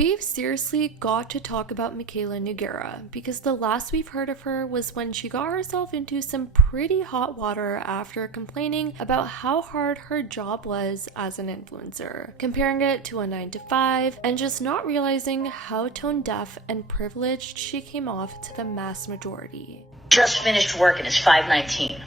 We've seriously got to talk about MIKAYLA Nogueira because the last we've heard of her was when she got herself into some pretty hot water after complaining about how hard her job was as an influencer, comparing it to a 9-to-5, and just not realizing how tone deaf and privileged she came off to the mass majority. Just finished work and it's 5:19.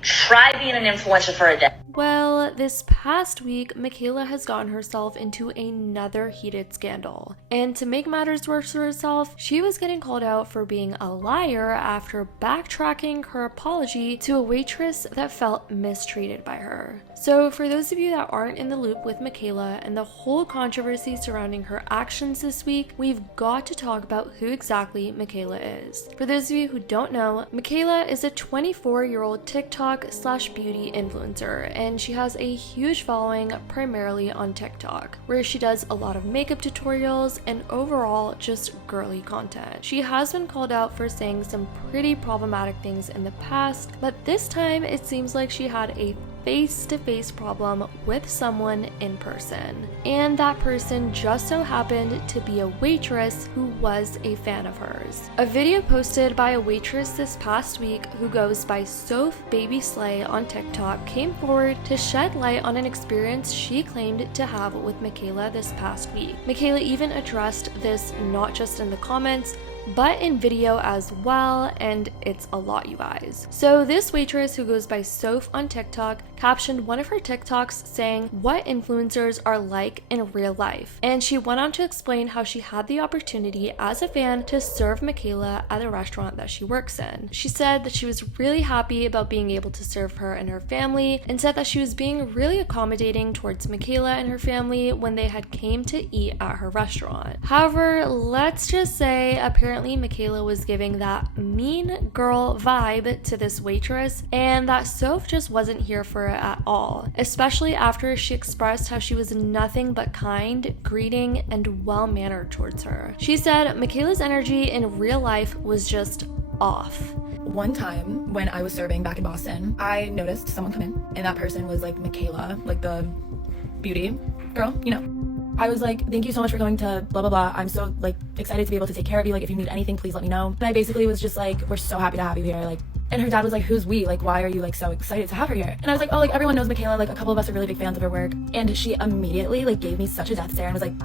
Try being an influencer for a day. Well, this past week, MIKAYLA has gotten herself into another heated scandal. And to make matters worse for herself, she was getting called out for being a liar after backtracking her apology to a waitress that felt mistreated by her. So for those of you that aren't in the loop with MIKAYLA and the whole controversy surrounding her actions this week, we've got to talk about who exactly MIKAYLA is. For those of you who don't know, MIKAYLA is a 24-year-old TikTok/beauty influencer, and she has a huge following primarily on TikTok, where she does a lot of makeup tutorials and overall just girly content. She has been called out for saying some pretty problematic things in the past, but this time it seems like she had a face-to-face problem with someone in person. And that person just so happened to be a waitress who was a fan of hers. A video posted by a waitress this past week who goes by Soph Baby Slay on TikTok came forward to shed light on an experience she claimed to have with MIKAYLA this past week. MIKAYLA even addressed this not just in the comments, but in video as well, and it's a lot, you guys. So this waitress who goes by Soph on TikTok captioned one of her TikToks saying what influencers are like in real life, and she went on to explain how she had the opportunity as a fan to serve MIKAYLA at the restaurant that she works in. She said that she was really happy about being able to serve her and her family, and said that she was being really accommodating towards MIKAYLA and her family when they had came to eat at her restaurant. However, let's just say apparently MIKAYLA was giving that mean girl vibe to this waitress, and that Soph just wasn't here for it at all, especially after she expressed how she was nothing but kind, greeting, and well-mannered towards her. She said MIKAYLA's energy in real life was just off. One time when I was serving back in Boston, I noticed someone come in, and that person was like MIKAYLA, like the beauty girl, you know. I was like, thank you so much for going to blah, blah, blah. I'm so like excited to be able to take care of you. Like if you need anything, please let me know. And I basically was just like, we're so happy to have you here. Like, and her dad was like, who's we? Like, why are you like so excited to have her here? And I was like, oh, like everyone knows MIKAYLA. Like a couple of us are really big fans of her work. And she immediately like gave me such a death stare and was like,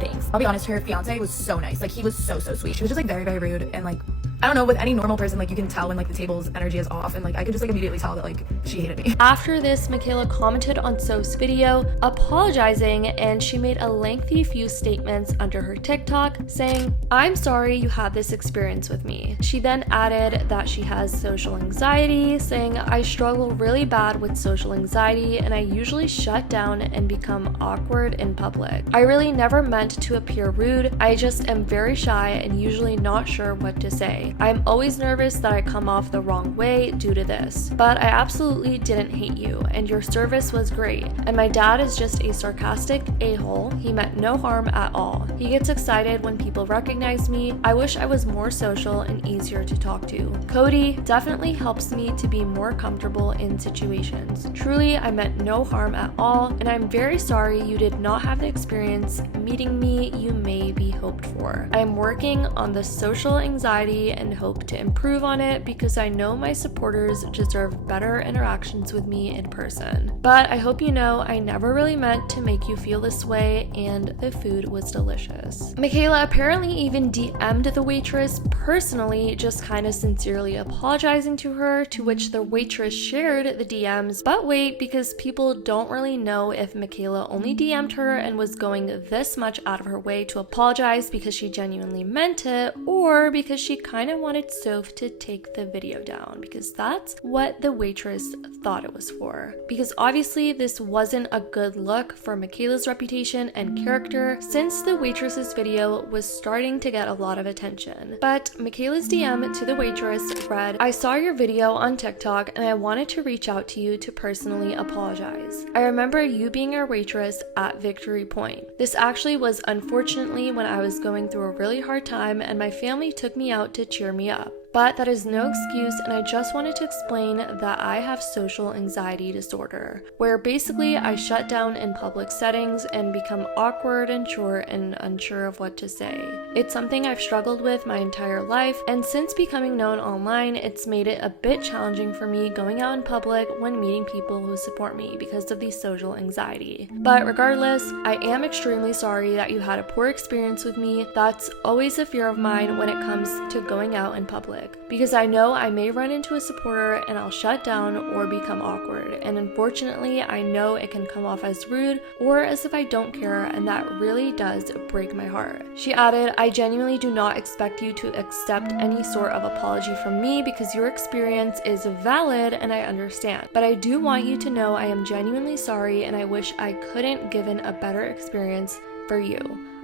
thanks. I'll be honest, her fiance was so nice. Like he was so sweet. She was just like very, very rude. And like, I don't know, with any normal person, like you can tell when like the table's energy is off, and like I could just like immediately tell that like she hated me. After this, MIKAYLA commented on Soph's video apologizing, and she made a lengthy few statements under her TikTok saying, I'm sorry you had this experience with me. She then added that she has social anxiety, saying, I struggle really bad with social anxiety and I usually shut down and become awkward in public. I really never meant to appear rude. I just am very shy and usually not sure what to say. I'm always nervous that I come off the wrong way due to this, but I absolutely didn't hate you, and your service was great. And my dad is just a sarcastic a-hole. He meant no harm at all. He gets excited when people recognize me. I wish I was more social and easier to talk to. Cody definitely helps me to be more comfortable in situations. Truly, I meant no harm at all, and I'm very sorry you did not have the experience meeting me you maybe hoped for. I'm working on the social anxiety and hope to improve on it because I know my supporters deserve better interactions with me in person. But I hope you know I never really meant to make you feel this way, and the food was delicious. MIKAYLA apparently even DM'd the waitress personally, just kind of sincerely apologizing to her, to which the waitress shared the DMs. But wait, because people don't really know if MIKAYLA only DM'd her and was going this much out of her way to apologize because she genuinely meant it, or because she kind of wanted Soph to take the video down, because that's what the waitress thought it was for. Because obviously this wasn't a good look for MIKAYLA's reputation and character, since the waitress's video was starting to get a lot of attention. But MIKAYLA's DM to the waitress read, I saw your video on TikTok and I wanted to reach out to you to personally apologize. I remember you being our waitress at Victory Point. This actually was unfortunately when I was going through a really hard time and my family took me out to cheer me up. But that is no excuse, and I just wanted to explain that I have social anxiety disorder, where basically I shut down in public settings and become awkward and short and unsure of what to say. It's something I've struggled with my entire life, and since becoming known online, it's made it a bit challenging for me going out in public when meeting people who support me because of the social anxiety. But regardless, I am extremely sorry that you had a poor experience with me. That's always a fear of mine when it comes to going out in public, because I know I may run into a supporter and I'll shut down or become awkward, and unfortunately I know it can come off as rude or as if I don't care, and that really does break my heart. She added, I genuinely do not expect you to accept any sort of apology from me because your experience is valid and I understand, but I do want you to know I am genuinely sorry and I wish I couldn't given a better experience for you.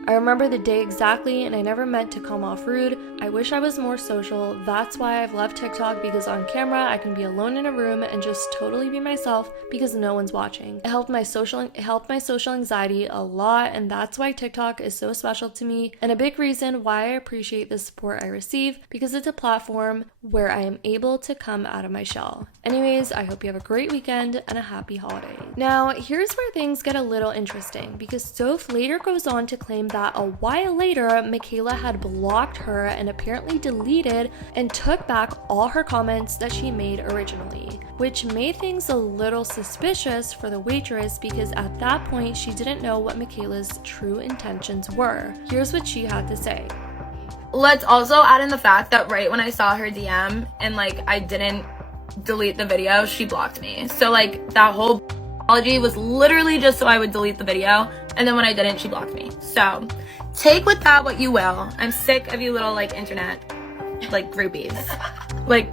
I remember the day exactly and I never meant to come off rude. I wish I was more social. That's why I've left TikTok, because on camera I can be alone in a room and just totally be myself because no one's watching. It helped my social anxiety a lot, and that's why TikTok is so special to me and a big reason why I appreciate the support I receive, because it's a platform where I am able to come out of my shell. Anyways, I hope you have a great weekend and a happy holiday. Now, here's where things get a little interesting, because Soph later goes on to claim that a while later, Michaela had blocked her and apparently deleted and took back all her comments that she made originally, which made things a little suspicious for the waitress, because at that point she didn't know what Michaela's true intentions were. Here's what she had to say. Let's also add in the fact that right when I saw her DM and like I didn't delete the video, she blocked me. So like that whole apology was literally just so I would delete the video, and then when I didn't, she blocked me. So take with that what you will. I'm sick of you little like internet like groupies. Like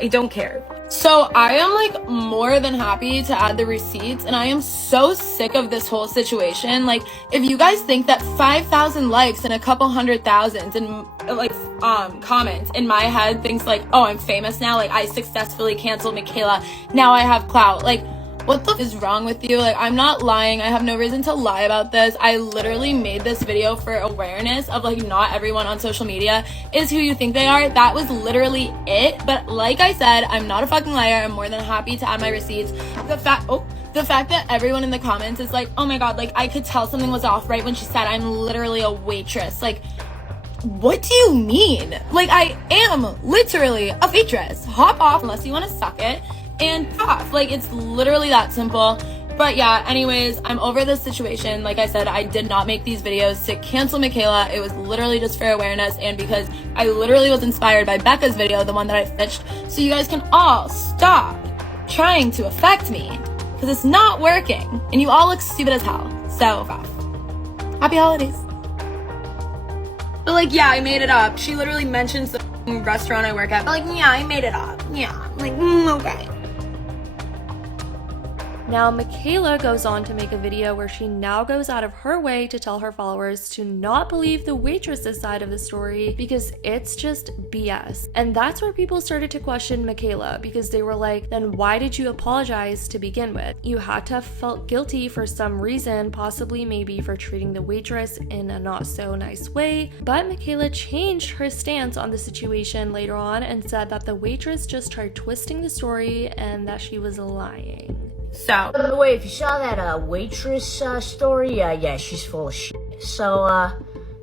I don't care. So I am like more than happy to add the receipts, and I am so sick of this whole situation. Like if you guys think that 5,000 likes and a couple 100,000 and like comments in my head thinks like, oh, I'm famous now, like I successfully canceled Michaela, now I have clout, like what the f is wrong with you? Like, I'm not lying. I have no reason to lie about this. I literally made this video for awareness of like not everyone on social media is who you think they are. That was literally it. But like I said, I'm not a fucking liar. I'm more than happy to add my receipts. The fact that everyone in the comments is like, oh my god, like I could tell something was off right when she said I'm literally a waitress. Like, what do you mean? Like, I am literally a waitress. Hop off unless you want to suck it. And off. Like, it's literally that simple. But yeah, anyways, I'm over this situation. Like I said, I did not make these videos to cancel Michaela. It was literally just for awareness, and because I literally was inspired by Becca's video, the one that I pitched, so you guys can all stop trying to affect me, because it's not working and you all look stupid as hell. So off. Happy holidays. But like, yeah, I made it up. She literally mentions the restaurant I work at. But like, yeah, I made it up. Yeah, like, okay. Now, Michaela goes on to make a video where she now goes out of her way to tell her followers to not believe the waitress's side of the story because it's just BS. And that's where people started to question Michaela, because they were like, then why did you apologize to begin with? You had to have felt guilty for some reason, possibly maybe for treating the waitress in a not so nice way. But Michaela changed her stance on the situation later on and said that the waitress just tried twisting the story and that she was lying. So, by the way, if you saw that waitress story, yeah, she's full of shit. So,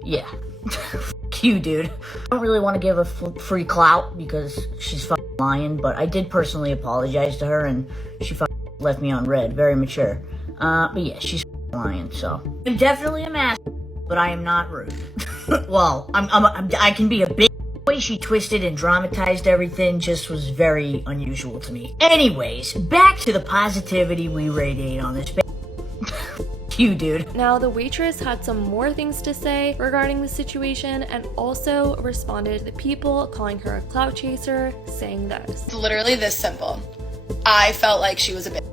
yeah. F you, dude. I don't really want to give a free clout because she's fucking lying, but I did personally apologize to her, and she fucking left me on red. Very mature. But yeah, she's lying, so. I'm definitely a master, but I am not rude. Well, I can be a bitch. The way she twisted and dramatized everything just was very unusual to me. Anyways, back to the positivity we radiate on this you, dude. Now, the waitress had some more things to say regarding the situation and also responded to the people calling her a clout chaser, saying this. It's literally this simple. I felt like she was a bitch.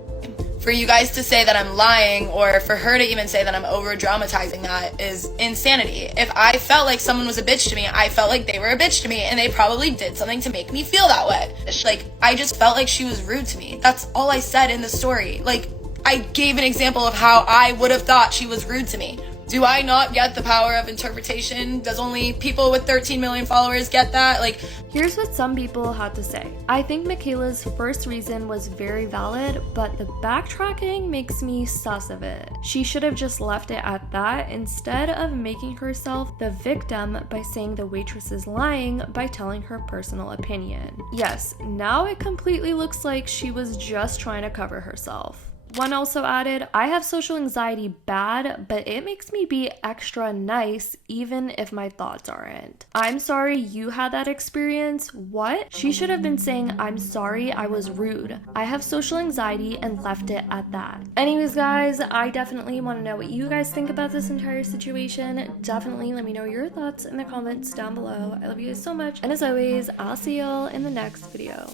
For you guys to say that I'm lying, or for her to even say that I'm over dramatizing that, is insanity. If I felt like someone was a bitch to me, I felt like they were a bitch to me, and they probably did something to make me feel that way. Like, I just felt like she was rude to me. That's all I said in the story. Like, I gave an example of how I would have thought she was rude to me. Do I not get the power of interpretation? Does only people with 13 million followers get that? Like, here's what some people had to say. I think Michaela's first reason was very valid, but the backtracking makes me sus of it. She should have just left it at that instead of making herself the victim by saying the waitress is lying by telling her personal opinion. Yes, now it completely looks like she was just trying to cover herself. One also added, I have social anxiety bad, but it makes me be extra nice even if my thoughts aren't. I'm sorry you had that experience. What? She should have been saying, I'm sorry I was rude. I have social anxiety and left it at that. Anyways, guys, I definitely want to know what you guys think about this entire situation. Definitely let me know your thoughts in the comments down below. I love you guys so much. And as always, I'll see y'all in the next video.